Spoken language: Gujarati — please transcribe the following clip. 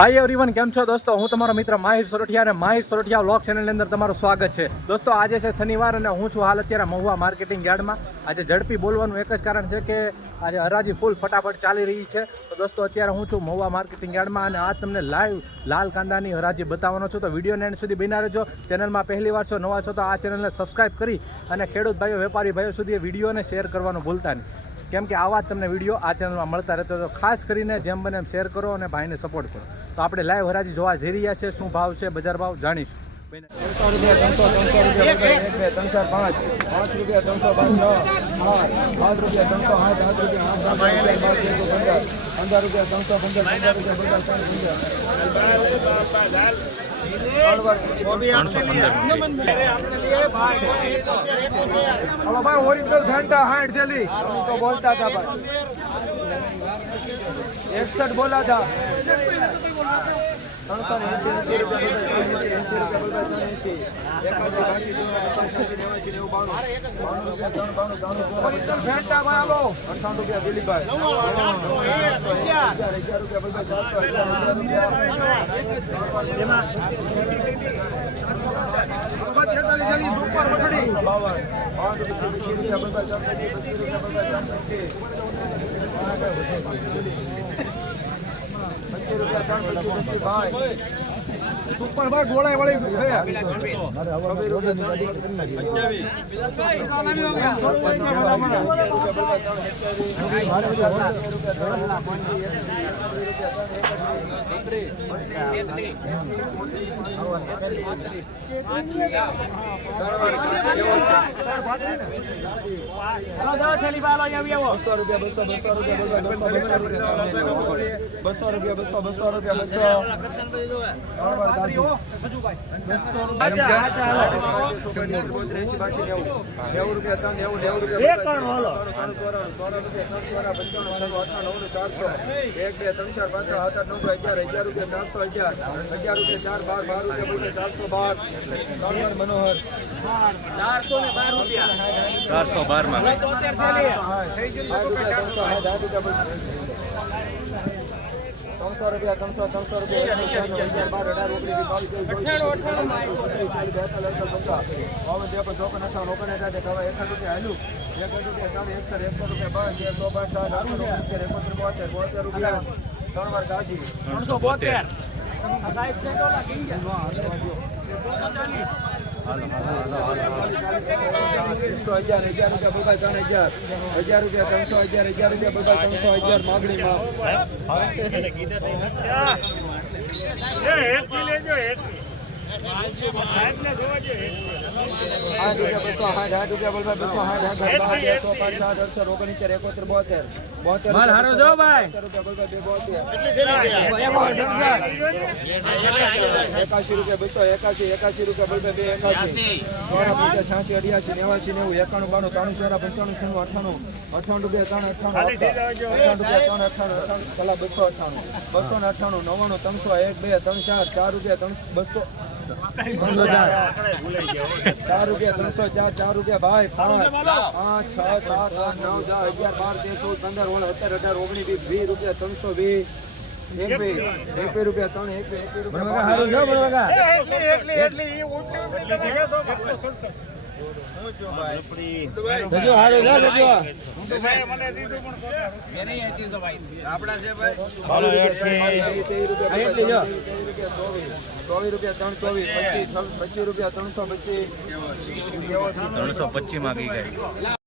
હાય એવરીવન કેમ છો દોસ્તો? હું તમારો મિત્ર માહિર સોરઠિયા અને માહિર સોરઠિયા વ્લોગ ચેનલની અંદર તમારું સ્વાગત છે. દોસ્તો, આજે છે શનિવાર અને હું છું હાલ અત્યારે મહુવા માર્કેટિંગ યાર્ડમાં. આજે ઝડપી બોલવાનું એક જ કારણ છે કે આજે હરાજી ફૂલ ફટાફટ ચાલી રહી છે. તો દોસ્તો, અત્યારે હું છું મહુવા માર્કેટિંગ યાર્ડમાં અને આ તમને લાઈવ લાલ કાંદાની હરાજી બતાવવાનો છું. તો વિડીયોને એન્ડ સુધી બિના રહેજો. ચેનલમાં પહેલી વાર છો, નવા છો, તો આ ચેનલને સબસ્ક્રાઇબ કરી અને ખેડૂત ભાઈઓ, વેપારી ભાઈઓ સુધી વિડીયોને શેર કરવાનું ભૂલતા નહીં. કેમ કે આવા તમને વીડિયો આ ચેનલમાં મળતા રહેતો તો ખાસ કરીને જેમ બને એમ શેર કરો અને ભાઈને સપોર્ટ કરો તો આપણે લાઈવ હરાજી જોવા જઈ રહ્યા છે શું ભાવ છે બજાર ભાવ જાણીશું ત્રણસો રૂપિયા ત્રણસો ત્રણસો રૂપિયા એક ત્રણ ચાર પાંચ પાંચ રૂપિયા ત્રણસો પાંચ પાંચ રૂપિયા ત્રણસો આઠ આઠ રૂપિયા બાર પંદર પંદર રૂપિયા ત્રણસો પંદર પંદર રૂપિયા પંદર હલો ભાઈ ઓરિજિનલ ઘંટા હાઠ થેલી તો બોલતા હતા એકસઠ બોલા હતા ત્રણસો એંસી ત્રણ એકાસી બાસી ત્રણ નેવું રૂપિયા ત્રણ બાણું ત્રણ રૂપિયા દિલીપભાઈ અગિયાર રૂપિયા ચારસો અગિયાર રૂપિયા સુપર ભાઈ ગોળાય વળી બસો રૂપિયા બસો બસો રૂપિયા બસો એક બે ત્રણ ચાર પાંચ સાત આઠ નવ અગિયાર અગિયાર રૂપિયા ચારસો અગિયાર અગિયાર રૂપિયા ચાર બાર બાર રૂપિયા ચારસો બાર. મનોહર ચારસો બારમાં ત્રણસો રૂપિયા ત્રણસો ત્રણસો રૂપિયા ત્રણ વાર કાઢી ત્રણસો બોતેર. ત્રણસો હજાર હજાર રૂપિયા બોલતા ત્રણ હજાર. હજાર રૂપિયા ત્રણસો હજાર હજાર રૂપિયા બોલતા ત્રણસો હજાર માગણીમાં. આઠ રૂપિયા બસો આઠ રૂપિયા બસો આઠ એકોતેર બોતેર એકાશી રૂપિયા બસો એકાશી એકાશી રૂપિયા બોલતા બે એકાશી. સોળા પંચા છ્યાસી અઢિયાસી નેવાસી નેવું એકાણું બાણું ત્રાણું ચોરા પંચાણું છન્નું અઠાણું અઠાણું રૂપિયા ત્રણ અઠાણું અઠાણું રૂપિયા ત્રણ અઠાણું અઠાણું કલા બસો અઠાણું બસો ને અઠાણું નવ્વાણું ત્રણસો એક બે ત્રણ ચાર. ચાર રૂપિયા ત્રણ બસો ચાર રૂપિયા ત્રણસો ચાર ચાર રૂપિયા ભાઈ પાંચ પાંચ છ સાત આઠ નવ દસ અગિયાર બાર તેર ચૌદ પંદર ઓળ સત્તર અઢાર ઓગણીસ વીસ વીસ રૂપિયા ત્રણસો વીસ રૂપિયા ત્રણ એક રૂપિયા ત્રણસો પચીસ. ત્રણસો પચીસમાં ગઈ ગઈ.